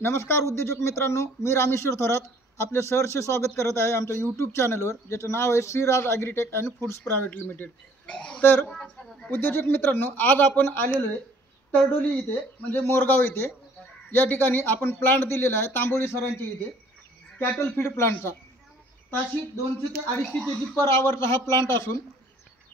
नमस्कार उद्योजक मित्रांनो, मी रामेश्वर थोरात आपले सहर्ष स्वागत करत आहे आमच्या यूट्यूब चॅनलवर, ज्याचं नाव आहे Shriraj agritech and foods private limited. तर उद्योजक मित्रांनो, आज आपण आलेलो आहे तरडोली इथे, म्हणजे मोरगाव इथे। या ठिकाणी आपण प्लांट दिलेला आहे तांबोळी सरांची इथे, कॅटल फीड प्लांटचा। ताशी 200 ते 250 kg पर आवरचा हा प्लांट असून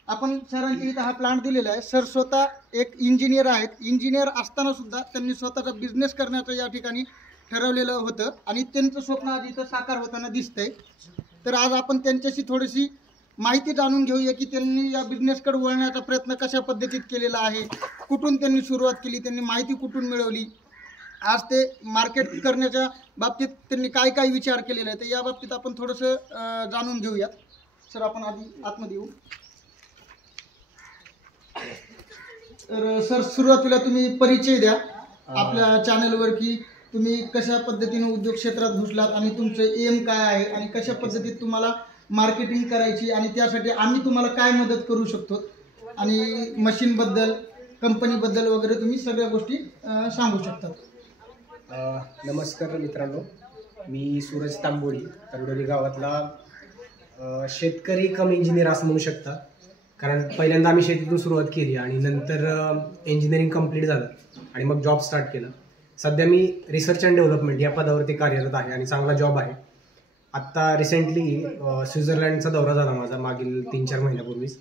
आपण सरांची इथं हा प्लांट दिलेला आहे। सर स्वतः एक इंजिनियर आहेत, इंजिनियर असताना सुद्धा त्यांनी स्वतःचा बिझनेस करण्याचं या ठिकाणी ठरवलेलं होतं आणि त्यांचं स्वप्न आज इथं साकार होताना दिसतंय। तर आज आपण त्यांच्याशी थोडीशी माहिती जाणून घेऊया की त्यांनी या बिझनेसकडे वळण्याचा प्रयत्न कशा पद्धतीत केलेला आहे, कुठून त्यांनी सुरुवात केली, त्यांनी माहिती कुठून मिळवली, आज ते मार्केट करण्याच्या बाबतीत त्यांनी काय काय विचार केलेला आहे, तर या बाबतीत आपण थोडंसं जाणून घेऊयात। सर आपण आधी आतमध्ये येऊ। तर सर सुरुवातीला तुम्ही परिचय द्या आपल्या चॅनलवर की तुम्ही कशा पद्धतीने उद्योग क्षेत्रात घुसलात आणि तुमचं एम काय आहे आणि कशा पद्धतीत तुम्हाला मार्केटिंग करायची आणि त्यासाठी आम्ही तुम्हाला काय मदत करू शकतो आणि मशीन बद्दल, कंपनी बद्दल वगैरे तुम्ही सगळ्या गोष्टी सांगू शकता। नमस्कार मित्रांनो, मी सूरज तांबोळी, तरडोली गावातला शेतकरी कम इंजिनियर असं म्हणू शकता। कारण पहिल्यांदा आम्ही शेतीतून सुरुवात केली आणि नंतर इंजिनिअरिंग कंप्लीट झालं आणि मग जॉब स्टार्ट केला। सध्या मी रिसर्च अँड डेव्हलपमेंट या पदावरती कार्यरत आहे आणि चांगला जॉब आहे। आत्ता रिसेंटली स्वित्झर्लंडचा दौरा झाला माझा मागील 3-4 महिन्यापूर्वीच।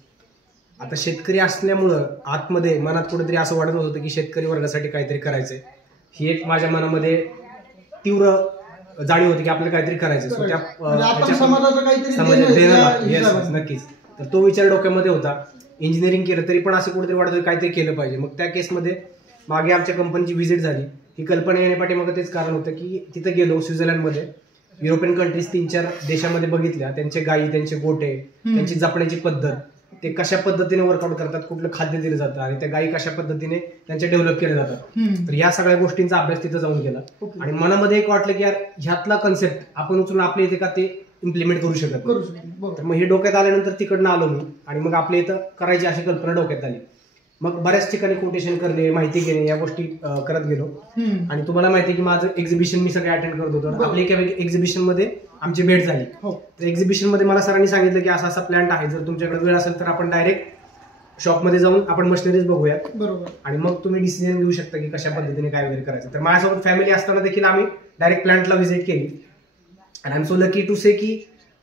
आता शेतकरी असल्यामुळं आतमध्ये मनात कुठेतरी असं वाटत होतं की शेतकरी वर्गासाठी काहीतरी करायचंय, ही एक माझ्या मनामध्ये तीव्र जाणीव होती की आपल्याला काहीतरी करायचं, नक्कीच। तर तो विचार डोक्यामध्ये होता। इंजिनिअरिंग केलं तरी पण असं कुठेतरी वाटत होतं काहीतरी केलं पाहिजे। मग त्या केसमध्ये मागे आमच्या कंपनीची व्हिजिट झाली, ही कल्पना येण्यापाठी मग तेच कारण होतं की तिथं गेलो स्वित्झर्लंडमध्ये, युरोपियन कंट्रीज 3-4 देशामध्ये बघितल्या, त्यांचे गायी, त्यांचे गोटे, त्यांची जपण्याची पद्धत, ते कशा पद्धतीने वर्कआउट करतात, कुठलं खाद्य दिलं जातं आणि त्या गायी कशा पद्धतीने त्यांचे डेव्हलप केले जातात। तर ह्या सगळ्या गोष्टींचा अभ्यास तिथं जाऊन केला आणि मनामध्ये एक वाटलं की यार ह्यातला कन्सेप्ट आपण उचलून आपल्या इथे का ते इम्प्लिमेंट करू शकत। तर मग हे डोक्यात आल्यानंतर तिकडनं आलो मी आणि मग आपल्या इथं करायची अशी कल्पना डोक्यात आली। मग बऱ्याच ठिकाणी कोटेशन करणे, माहिती घेणे, या गोष्टी करत गेलो आणि तुम्हाला माहिती आहे की माझं एक्झिबिशन मी सगळे अटेंड करत होतो। आपल्या एका एक्झिबिशन मध्ये आमची भेट झाली। तर एक्झिबिशन मध्ये मला सरांनी सांगितलं की असा असा प्लॅन्ट आहे, जर तुमच्याकडे वेळ असेल तर आपण डायरेक्ट शॉपमध्ये जाऊन आपण मशिनरीज बघूया आणि मग तुम्ही डिसिजन घेऊ शकता की कशा पद्धतीने काय वगैरे करायचं। तर माझ्यासोबत फॅमिली असताना देखील आम्ही डायरेक्ट प्लॅन्टला व्हिजिट केली आणि I am so lucky to say की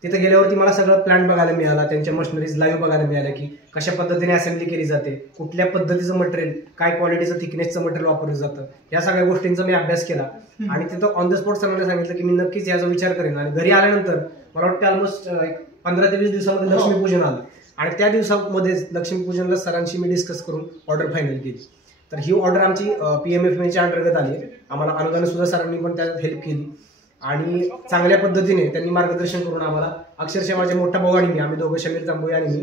तिथे गेल्यावरती मला सगळं प्लॅन्ट बघायला मिळाला, त्यांच्या मशिनरीज लाईव्ह बघायला मिळाल्या की कशा पद्धतीने असेंब्ली केली जाते, कुठल्या पद्धतीचं मटेरियल, काय क्वालिटीचं थिकनेसचं मटेरियल वापरलं जातं, या सगळ्या गोष्टींचा मी अभ्यास केला आणि तिथं ऑन द स्पॉट सरांना सांगितलं की मी नक्कीच याचा विचार करेन। आणि घरी आल्यानंतर मला वाटतं ऑलमोस्ट 15 ते 20 दिवसामध्ये लक्ष्मीपूजन आलं आणि त्या दिवसामध्ये लक्ष्मीपूजनला सरांशी मी डिस्कस करून ऑर्डर फायनल केली। तर ही ऑर्डर आमची PMFMEच्या अंतर्गत आली। आम्हाला अनुदान सुद्धा सरांनी पण त्यात हेल्प केली आणि चांगल्या पद्धतीने त्यांनी मार्गदर्शन करून आम्हाला, अक्षरशः माझ्या मोठा भाऊ आणि मी, आम्ही दोघं शमीर तांबोळी आणि मी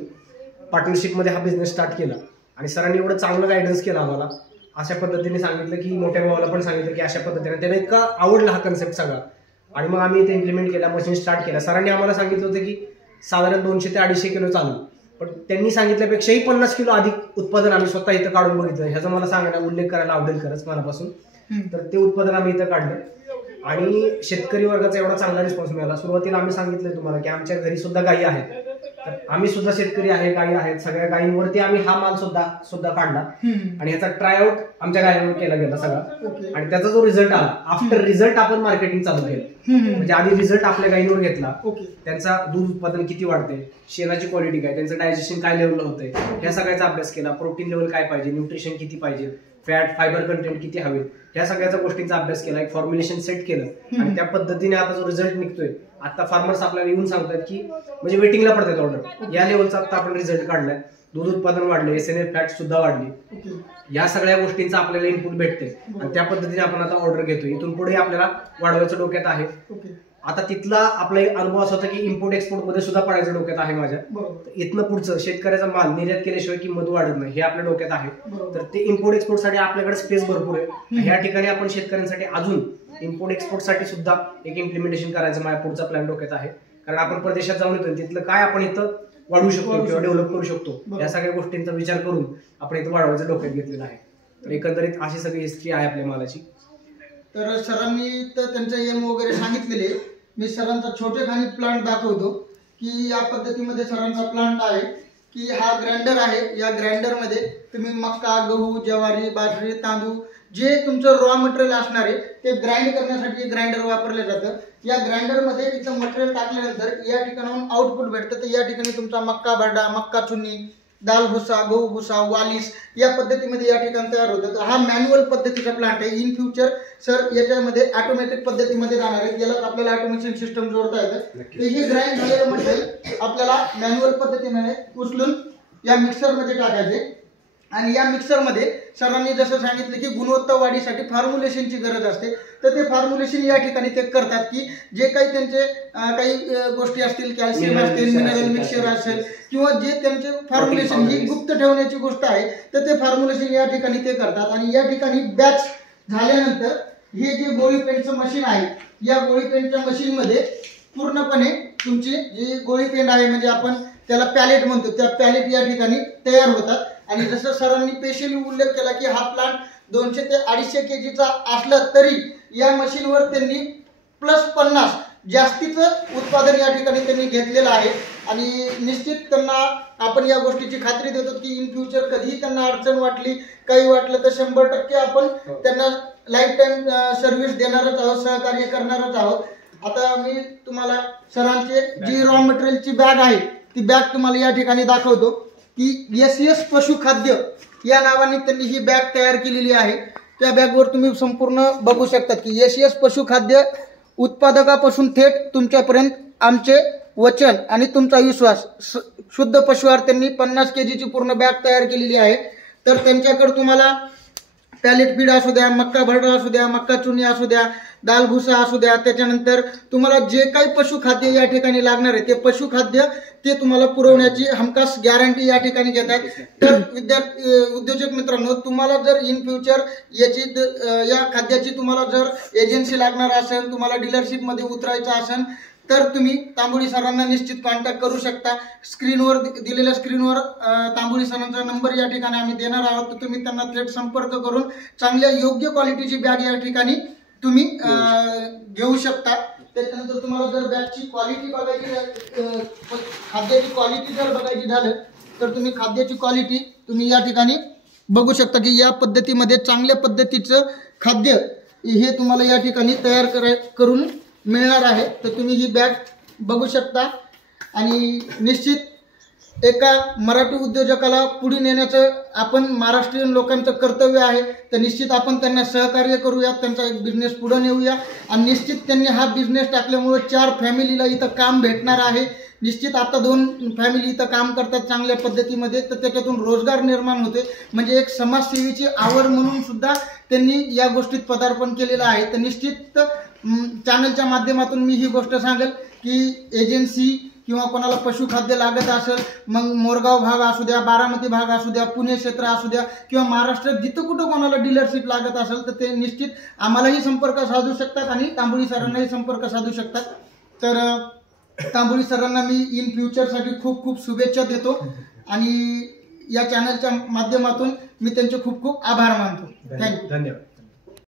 पार्टनरशिपमध्ये हा बिझनेस स्टार्ट केला आणि सरांनी एवढं चांगलं गायडन्स केलं आम्हाला। अशा पद्धतीने सांगितलं की मोठ्या भावाला पण सांगितलं की अशा पद्धतीने, त्यांना इतका आवडला हा कन्सेप्ट सगळा आणि मग आम्ही इथे इम्प्लिमेंट केला, मशीन स्टार्ट केला। सरांनी आम्हाला सांगितलं होतं की साधारण 200 ते 250 किलो चालू, पण त्यांनी सांगितल्यापेक्षाही 50 किलो अधिक उत्पादन आम्ही स्वतः इथं काढून बघितलं। ह्याचा मला सांगायला उल्लेख करायला आवडेल खरंच मनापासून। तर ते उत्पादन आम्ही इथं काढलं आणि शेतकरी वर्गाचा एवढा चांगला रिस्पॉन्स मिळाला। सुरुवातीला आम्ही सांगितलं तुम्हाला की आमच्या घरी सुद्धा गायी आहेत, तर आम्ही सुद्धा शेतकरी आहे, गायी आहेत, सगळ्या गायींवरती आम्ही हा माल सुद्धा काढला आणि ह्याचा ट्रायआउट आमच्या गायीवर केला गेला सगळा आणि त्याचा जो रिझल्ट आला, आफ्टर रिझल्ट आपण मार्केटिंग चालू केलं। म्हणजे आधी रिझल्ट आपल्या गायींवर घेतला, त्यांचा दूध उत्पादन किती वाढते, शेणाची क्वालिटी काय, त्यांचं डायजेशन काय लेवलला होतंय, ह्या सगळ्याचा अभ्यास केला, प्रोटीन लेवल काय पाहिजे, न्यूट्रिशन किती पाहिजे, फॅट फायबर कंटेंट किती हवे, या सगळ्या गोष्टींचा अभ्यास केला, एक फॉर्म्युलेशन सेट केलं आणि त्या पद्धतीने आता जो रिझल्ट निघतोय, आता फार्मर्स आपल्याला येऊन सांगतात की म्हणजे वेटिंगला पडतात ऑर्डर, या लेवलचा आता आपण रिझल्ट काढलाय, दूध उत्पादन वाढले, SNF फॅट सुद्धा वाढली, या सगळ्या गोष्टींचा आपल्याला इनपुट भेटते आणि त्या पद्धतीने आपण आता ऑर्डर घेतोय। इथून पुढे आपल्याला वाढवायचं डोक्यात आहे। आता तिथला आपला एक अनुभव असा होता की इम्पोर्ट एक्सपोर्ट मध्ये सुद्धा पडायचं डोक्यात आहे माझ्या। इथनं पुढचं शेतकऱ्याचा माल निर्यात केल्याशिवाय किंमत वाढत नाही हे आपल्या डोक्यात आहे। तर ते इम्पोर्ट एक्सपोर्ट साठी आपल्याकडे स्पेस भरपूर आहे। ह्या ठिकाणी आपण शेतकऱ्यांसाठी अजून इम्पोर्ट एक्सपोर्ट साठी सुद्धा एक इम्प्लिमेंटेशन करायचं माझ्या पुढचा प्लॅन डोक्यात आहे। कारण आपण परदेशात जाऊन येतो तिथलं काय आपण इथं वाढवू शकतो किंवा डेव्हलप करू शकतो, या सगळ्या गोष्टींचा विचार करून आपण इथं वाढवायचं डोक्यात घेतलेलं आहे. तर एकंदरीत अशी सगळी हिस्ट्री आहे आपल्या मालाची. तर सरांनी तर त्यांचं एम वगैरे सांगितलेले. मी सरांचा छोटेखानी प्लांट दाखवतो की या पद्धतीमध्ये सरांचा प्लांट आहे की हा ग्राइंडर आहे. या ग्राइंडरमध्ये तुम्ही मका, गहू, ज्वारी, बाजरी, तांदूळ जे तुमचं रॉ मटेरियल असणार आहे ते ग्राइंड करण्यासाठी ग्राइंडर वापरलं जातं. या ग्राइंडरमध्ये इथं मटेरियल टाकल्यानंतर या ठिकाणाहून आउटपुट भेटतं. तर या ठिकाणी तुमचा मक्का भरडा, मक्का चुन्नी, दाल भुसा, गहू भुसा, वालीस या पद्धतीमध्ये या ठिकाणी तयार होतं. तर हा मॅन्युअल पद्धतीचा प्लांट आहे. इन फ्युचर सर याच्यामध्ये ऑटोमॅटिक पद्धतीमध्ये जाणार आहे. यालाच आपल्याला ऑटोमेशन सिस्टम जोडता येतं. तर हे ग्राइंड झालेलं मटेरियल आपल्याला मॅन्युअल पद्धतीने उचलून या मिक्सरमध्ये टाकायचे. आणि या मिक्सरमध्ये सरांनी जसं सांगितलं की गुणवत्ता वाढीसाठी फॉर्म्युलेशनची गरज असते. तर ते फॉर्म्युलेशन या ठिकाणी ते करतात की जे काही त्यांचे काही गोष्टी असतील, कॅल्शियम असतील, मिनरल मिक्सचर असेल किंवा जे त्यांचे फॉर्म्युलेशन ही गुप्त ठेवण्याची गोष्ट आहे तर ते फॉर्म्युलेशन या ठिकाणी ते करतात. आणि या ठिकाणी बॅच झाल्यानंतर हे जे गोळी पेंटचं मशीन आहे या गोळी पेंटच्या मशीनमध्ये पूर्णपणे तुमची जी गोळी पेंट आहे म्हणजे आपण त्याला पॅलेट म्हणतो, त्या पॅलेट या ठिकाणी तयार होतात. आणि जसं सरांनी स्पेशली उल्लेख केला की हा प्लांट 200 ते 250 kgचा असला तरी या मशीनवर त्यांनी +50 जास्तीचं उत्पादन या ठिकाणी त्यांनी घेतलेलं आहे. आणि निश्चित त्यांना आपण या गोष्टीची खात्री देतो की इन फ्युचर कधीही त्यांना अडचण वाटली, काही वाटलं तर 100% आपण त्यांना लाईफ टाईम सर्व्हिस देणारच आहोत, सहकार्य करणारच आहोत. आता मी तुम्हाला सरांचे जी रॉ मटेरियलची बॅग आहे ती बॅग तुम्हाला या ठिकाणी दाखवतो की एस पशुखाद्य या नावाने त्यांनी ही बॅग तयार केलेली आहे. त्या बॅगवर तुम्ही संपूर्ण बघू शकतात की एस पशुखाद्य उत्पादकापासून थेट तुमच्यापर्यंत आमचे वचन आणि तुमचा विश्वास. शुद्ध पशुआहार त्यांनी 50 kg ची पूर्ण बॅग तयार केलेली आहे. तर त्यांच्याकडे तुम्हाला पॅलेट फीड असू द्या, मक्का भरडा असू द्या, मक्का चुनी असू द्या, दाल भुसा असू द्या, त्याच्यानंतर तुम्हाला जे काही पशुखाद्य या ठिकाणी लागणार आहे ते पशुखाद्य ते तुम्हाला पुरवण्याची हमखास गॅरंटी या ठिकाणी घेतात. तर उद्योजक मित्रांनो, तुम्हाला जर इन फ्युचर या खाद्याची तुम्हाला जर एजन्सी लागणार असेल, तुम्हाला डीलरशिपमध्ये उतरायचं असेल तर तुम्ही तांबोळी सरांना निश्चित कॉन्टॅक्ट करू शकता. स्क्रीनवर दिलेल्या स्क्रीनवर तांबोळी सरांचा नंबर या ठिकाणी आम्ही देणार आहोत. तर तुम्ही त्यांना थेट संपर्क करून चांगल्या योग्य क्वालिटीची बॅग या ठिकाणी तुम्ही घेऊ शकता. त्याच्यानंतर तुम्हाला जर बॅगची क्वालिटी बघायची, खाद्याची क्वालिटी जर बघायची झालं तर तुम्ही खाद्याची क्वालिटी तुम्ही या ठिकाणी बघू शकता की या पद्धतीमध्ये चांगल्या पद्धतीचं खाद्य हे तुम्हाला या ठिकाणी तयार करून मिळणार आहे. तर तुम्ही ही बॅग बघू शकता. आणि निश्चित एका मराठी उद्योजकाला पुढे नेण्याचं आपण महाराष्ट्रीयन लोकांचं कर्तव्य आहे. तर निश्चित आपण त्यांना सहकार्य करूया, त्यांचा एक बिझनेस पुढे नेऊया. आणि निश्चित त्यांनी हा बिझनेस टाकल्यामुळे 4 फॅमिलीला इथं काम भेटणार आहे. निश्चित आता 2 फॅमिली इथं काम करतात चांगल्या पद्धतीमध्ये. तर त्याच्यातून रोजगार निर्माण होते. म्हणजे एक समाजसेवेची आवड म्हणून सुद्धा त्यांनी या गोष्टीत पदार्पण केलेलं आहे. तर निश्चित चॅनलच्या माध्यमातून मी ही गोष्ट सांगेल की एजन्सी किंवा कोणाला पशुखाद्य लागत असेल, मग मोरगाव भाग असू द्या, बारामती भाग असू द्या, पुणे क्षेत्र असू द्या किंवा महाराष्ट्रात जिथं कुठं कोणाला डीलरशिप लागत असेल तर ते निश्चित आम्हालाही संपर्क साधू शकतात आणि तांबोळी सरांनाही संपर्क साधू शकतात. तर तांबोळी सरांना मी इन फ्युचरसाठी खूप खूप शुभेच्छा देतो आणि या चॅनलच्या माध्यमातून मी त्यांचे खूप खूप आभार मानतो. थँक्यू. धन्यवाद.